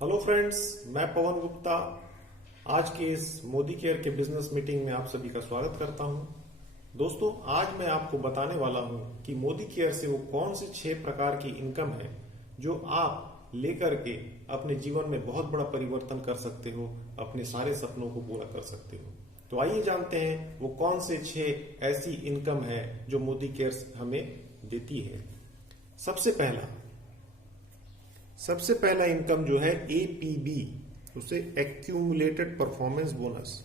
Hello friends, मैं पवन गुप्ता आज के इस मोदी केयर के बिजनेस मीटिंग में आप सभी का स्वागत करता हूं। दोस्तों, आज मैं आपको बताने वाला हूं कि मोदी केयर से वो कौन से 6 प्रकार की इनकम है जो आप लेकर के अपने जीवन में बहुत बड़ा परिवर्तन कर सकते हो, अपने सारे सपनों को पूरा कर सकते हो। तो आइए जानते हैं वो कौन से 6 ऐसी इनकम है जो मोदी केयर हमें देती है। सबसे पहला इनकम जो है एपीबी, उसे accumulated performance bonus.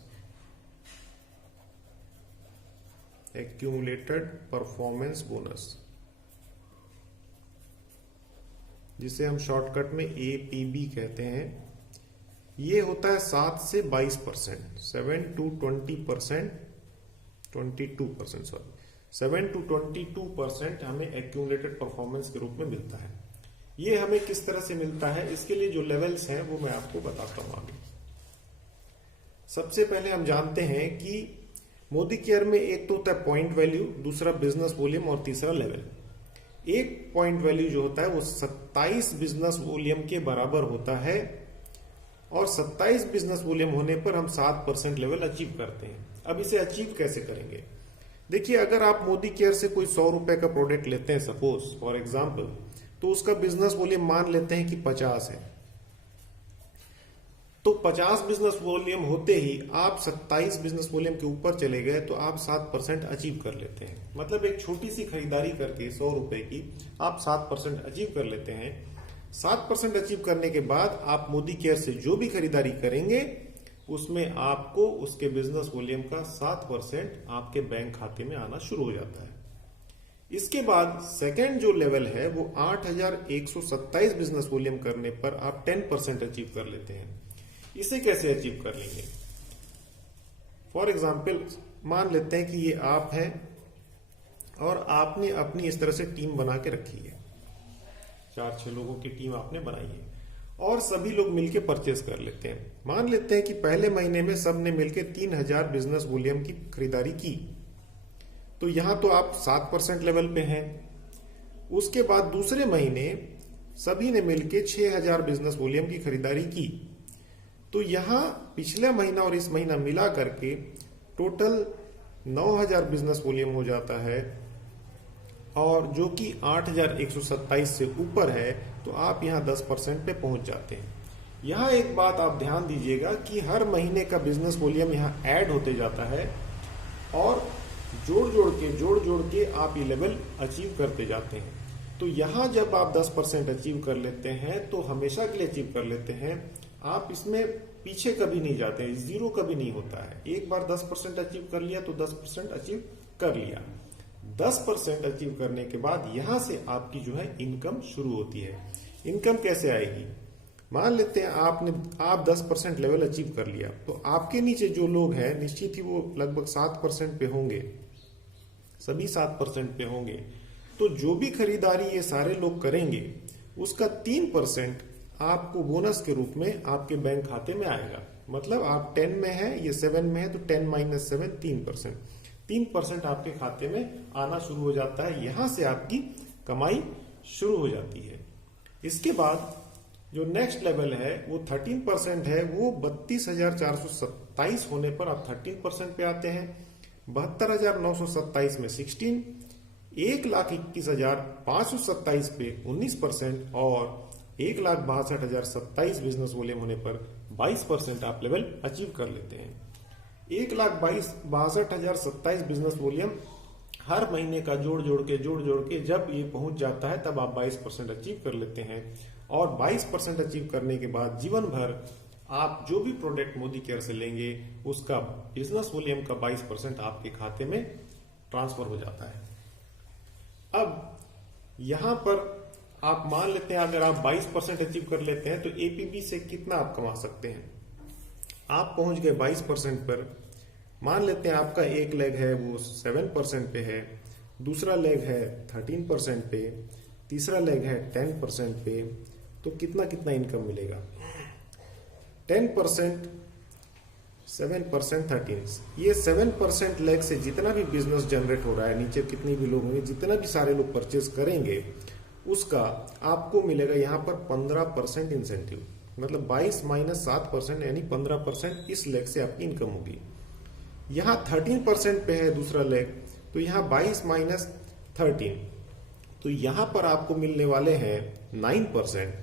Accumulated performance bonus जिसे हम शॉर्टकट में एपीबी कहते हैं। ये होता है 7 से 22%, 7 to 20%, 22%, 7 to 22% हमें एक्यूमुलेटेड परफॉर्मेंस के रूप में मिलता है। ये हमें किस तरह से मिलता है, इसके लिए जो लेवल्स हैं वो मैं आपको बताता हूं आगे। सबसे पहले हम जानते हैं कि मोदी केयर में एक तो होता है पॉइंट वैल्यू, दूसरा बिजनेस वॉल्यूम और तीसरा लेवल। एक पॉइंट वैल्यू जो होता है वो 27 बिजनेस वॉल्यूम के बराबर होता है और 27 बिजनेस वॉल्यूम होने पर हम 7% लेवल अचीव करते हैं। अब इसे अचीव कैसे करेंगे? देखिए, अगर आप मोदी केयर से कोई 100 रुपए का प्रोडक्ट लेते हैं, सपोज फॉर एग्जाम्पल, तो उसका बिजनेस वॉल्यूम मान लेते हैं कि 50 है। तो 50 बिजनेस वॉल्यूम होते ही आप 27 बिजनेस वॉल्यूम के ऊपर चले गए तो आप 7% अचीव कर लेते हैं। मतलब एक छोटी सी खरीदारी करके 100 रुपए की आप 7% अचीव कर लेते हैं। 7% अचीव करने के बाद आप मोदी केयर से जो भी खरीदारी करेंगे उसमें आपको उसके बिजनेस वॉल्यूम का 7% आपके बैंक खाते में आना शुरू हो जाता है। इसके बाद सेकेंड जो लेवल है वो 8127 बिजनेस वॉल्यूम करने पर आप 10% अचीव कर लेते हैं। इसे कैसे अचीव कर लेंगे? फॉर एग्जाम्पल, मान लेते हैं कि ये आप हैं और आपने अपनी इस तरह से टीम बना के रखी है, 4-6 लोगों की टीम आपने बनाई है और सभी लोग मिलके परचेस कर लेते हैं। मान लेते हैं कि पहले महीने में सबने मिलके 3000 बिजनेस वॉल्यूम की खरीदारी की, तो यहां तो आप 7% लेवल पे हैं। उसके बाद दूसरे महीने सभी ने मिलके 6000 बिजनेस वॉल्यूम की खरीदारी की, तो यहां पिछला महीना और इस महीना मिला करके टोटल 9000 बिजनेस वॉल्यूम हो जाता है और जो कि 8127 से ऊपर है, तो आप यहां 10% पे पहुंच जाते हैं। यहां एक बात आप ध्यान दीजिएगा कि हर महीने का बिजनेस वॉल्यूम यहां ऐड होते जाता है और जोड़ जोड़ के आप ये लेवल अचीव करते जाते हैं। तो यहां जब आप 10% अचीव कर लेते हैं तो हमेशा के लिए अचीव कर लेते हैं, आप इसमें पीछे कभी नहीं जाते हैं, जीरो कभी नहीं होता है। एक बार 10% अचीव कर लिया तो 10% अचीव कर लिया। 10% अचीव करने के बाद यहां से आपकी जो है इनकम शुरू होती है। इनकम कैसे आएगी? मान लेते हैं आप 10% लेवल अचीव कर लिया, तो आपके नीचे जो लोग हैं निश्चित ही वो लगभग 7% पे होंगे, सभी 7% पे होंगे। तो जो भी खरीदारी ये सारे लोग करेंगे उसका 3% आपको बोनस के रूप में आपके बैंक खाते में आएगा। मतलब आप 10 में है, ये 7 में है, तो 10 - 7 3%। 3% आपके खाते में आना शुरू हो जाता है। यहां से आपकी कमाई शुरू हो जाती है। इसके बाद जो नेक्स्ट लेवल है वो 13% है। वो 32,427 होने पर आप 13% पे आते हैं। 72,927 में 16, 1,21,527 पे 19% और 1,62,027 बिजनेस वॉल्यूम होने पर 22% आप लेवल अचीव कर लेते हैं। 1,62,027 बिजनेस वॉल्यूम हर महीने का जोड़ जोड़ के जब ये पहुंच जाता है तब आप 22% अचीव कर लेते हैं। और 22% अचीव करने के बाद जीवन भर आप जो भी प्रोडक्ट मोदी केयर से लेंगे उसका बिजनेस वॉल्यूम का 22% आपके खाते में ट्रांसफर हो जाता है। अब यहां पर आप मान लेते हैं अगर आप 22% अचीव कर लेते हैं तो एपीबी से कितना आप कमा सकते हैं? आप पहुंच गए 22% पर। मान लेते हैं आपका एक लेग है वो 7% पे है, दूसरा लेग है 13% पे, तीसरा लेग है 10% पे। तो कितना इनकम मिलेगा? 10%, 7%, 13। ये 7% लेग से जितना भी बिजनेस जनरेट हो रहा है, नीचे कितने भी लोग होंगे, जितना भी सारे लोग परचेज करेंगे उसका आपको मिलेगा यहाँ पर 15% इंसेंटिव। मतलब 22 माइनस 7% यानी 15% इस लेग से आपकी इनकम होगी। यहाँ 13% पे है दूसरा लेग, तो यहाँ 22 माइनस 13, तो यहाँ पर आपको मिलने वाले हैं 9%।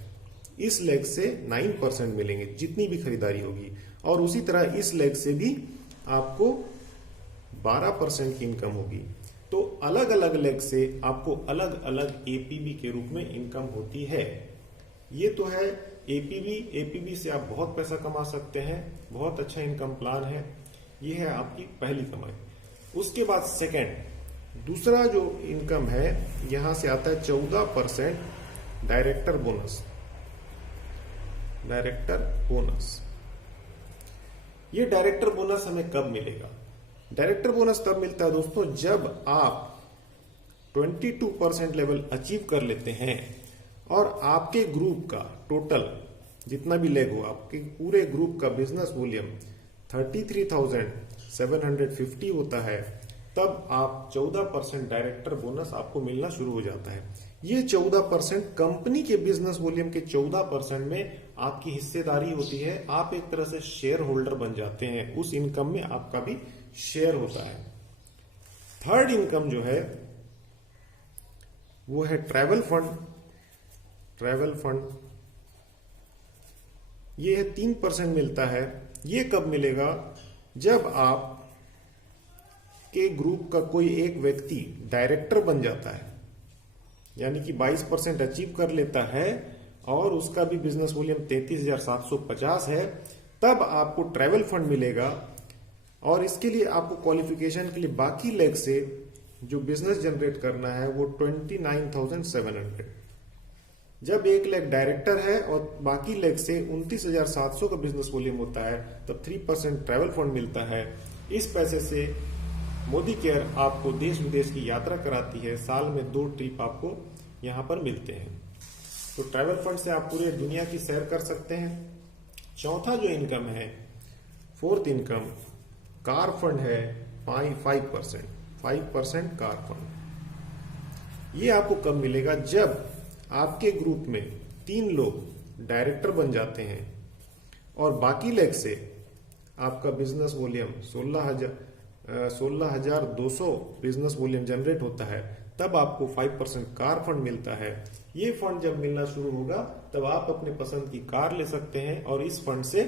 इस लेग से 9% मिलेंगे जितनी भी खरीदारी होगी, और उसी तरह इस लेग से भी आपको 12% की इनकम होगी। तो अलग अलग लेग से आपको अलग अलग एपीबी के रूप में इनकम होती है। ये तो है एपीबी। एपीबी से आप बहुत पैसा कमा सकते हैं, बहुत अच्छा इनकम प्लान है। ये है आपकी पहली कमाई। उसके बाद सेकंड, दूसरा जो इनकम है, यहां से आता है 14% डायरेक्टर बोनस। डायरेक्टर बोनस, ये डायरेक्टर बोनस हमें कब मिलेगा? डायरेक्टर बोनस तब मिलता है दोस्तों जब आप 22% लेवल अचीव कर लेते हैं और आपके ग्रुप का टोटल जितना भी लेग हो, आपके पूरे ग्रुप का बिजनेस वॉल्यूम 33,750 होता है, तब आप 14% डायरेक्टर बोनस आपको मिलना शुरू हो जाता है। ये 14% कंपनी के बिजनेस वॉल्यूम के 14% में आपकी हिस्सेदारी होती है। आप एक तरह से शेयर होल्डर बन जाते हैं, उस इनकम में आपका भी शेयर होता है। थर्ड इनकम जो है वो है ट्रैवल फंड। ट्रैवल फंड ये है 3% मिलता है। ये कब मिलेगा? जब आप के ग्रुप का कोई एक व्यक्ति डायरेक्टर बन जाता है, यानी कि 22% अचीव कर लेता है और उसका भी बिजनेस वॉल्यूम 33,750 है, तब आपको ट्रैवल फंड मिलेगा। और इसके लिए आपको क्वालिफिकेशन के लिए बाकी लेग से जो बिजनेस जनरेट करना है वो 29,700। जब एक लेग डायरेक्टर है और बाकी लेग से 29,700 का बिजनेस वॉल्यूम होता है, तब 3% ट्रैवल फंड मिलता है। इस पैसे से मोदी केयर आपको देश विदेश की यात्रा कराती है। साल में 2 ट्रिप आपको यहां पर मिलते हैं। तो ट्रैवल फंड से आप पूरे दुनिया की सैर कर सकते हैं। चौथा जो इनकम है, फोर्थ इनकम, कार फंड है 5% कार फंड। ये आपको कब मिलेगा? जब आपके ग्रुप में 3 लोग डायरेक्टर बन जाते हैं और बाकी लेग से आपका business volume 16,200 business volume generate होता है, तब आपको 5% कार फंड मिलता है। ये फंड जब मिलना शुरू होगा तब आप अपने पसंद की कार ले सकते हैं और इस फंड से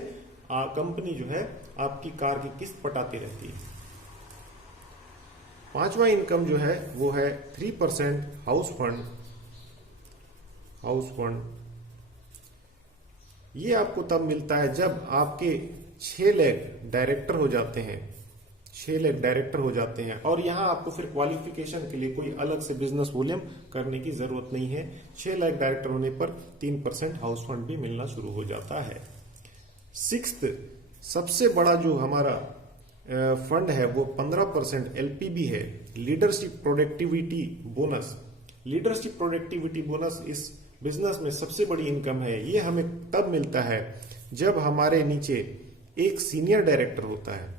कंपनी जो है आपकी कार की किस्त पटाती रहती है। पांचवा इनकम जो है वो है 3% हाउस फंड। हाउस फंड ये आपको तब मिलता है जब आपके 6 लेग डायरेक्टर हो जाते हैं। 6 लेग डायरेक्टर हो जाते हैं और यहां आपको फिर क्वालिफिकेशन के लिए कोई अलग से बिजनेस वॉल्यूम करने की जरूरत नहीं है। 6 लेग डायरेक्टर होने पर 3% हाउस फंड भी मिलना शुरू हो जाता है। सिक्स्थ सबसे बड़ा जो हमारा फंड है वो 15% एलपीबी है, leadership productivity bonus. Leadership productivity bonus इस बिजनेस में सबसे बड़ी इनकम है। ये हमें तब मिलता है जब हमारे नीचे एक सीनियर डायरेक्टर होता है।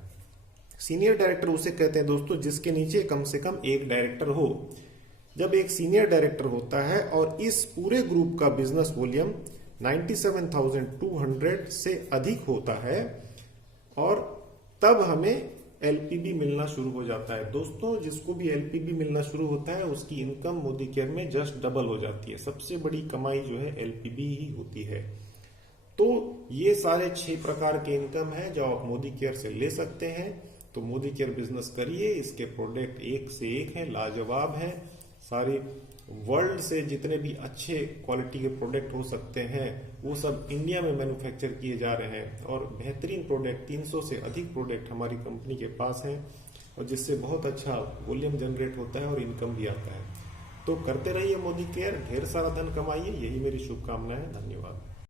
सीनियर डायरेक्टर उसे कहते हैं दोस्तों जिसके नीचे कम से कम एक डायरेक्टर हो। जब एक सीनियर डायरेक्टर होता है और इस पूरे ग्रुप का बिजनेस वॉल्यूम 97,200 से अधिक होता है, और तब हमें एलपीबी मिलना शुरू हो जाता है। दोस्तों जिसको भी एलपीबी मिलना शुरू होता है उसकी इनकम मोदी केयर में जस्ट डबल हो जाती है। सबसे बड़ी कमाई जो है एलपीबी ही होती है। तो ये सारे 6 प्रकार के इनकम है जो आप मोदी केयर से ले सकते हैं। तो मोदी केयर बिजनेस करिए, इसके प्रोडक्ट एक से एक हैं, लाजवाब हैं। सारे वर्ल्ड से जितने भी अच्छे क्वालिटी के प्रोडक्ट हो सकते हैं वो सब इंडिया में मैन्युफैक्चर किए जा रहे हैं और बेहतरीन प्रोडक्ट 300 से अधिक प्रोडक्ट हमारी कंपनी के पास हैं और जिससे बहुत अच्छा वॉल्यूम जनरेट होता है और इनकम भी आता है। तो करते रहिए मोदी केयर, ढेर सारा धन कमाइए, यही मेरी शुभकामना है। धन्यवाद।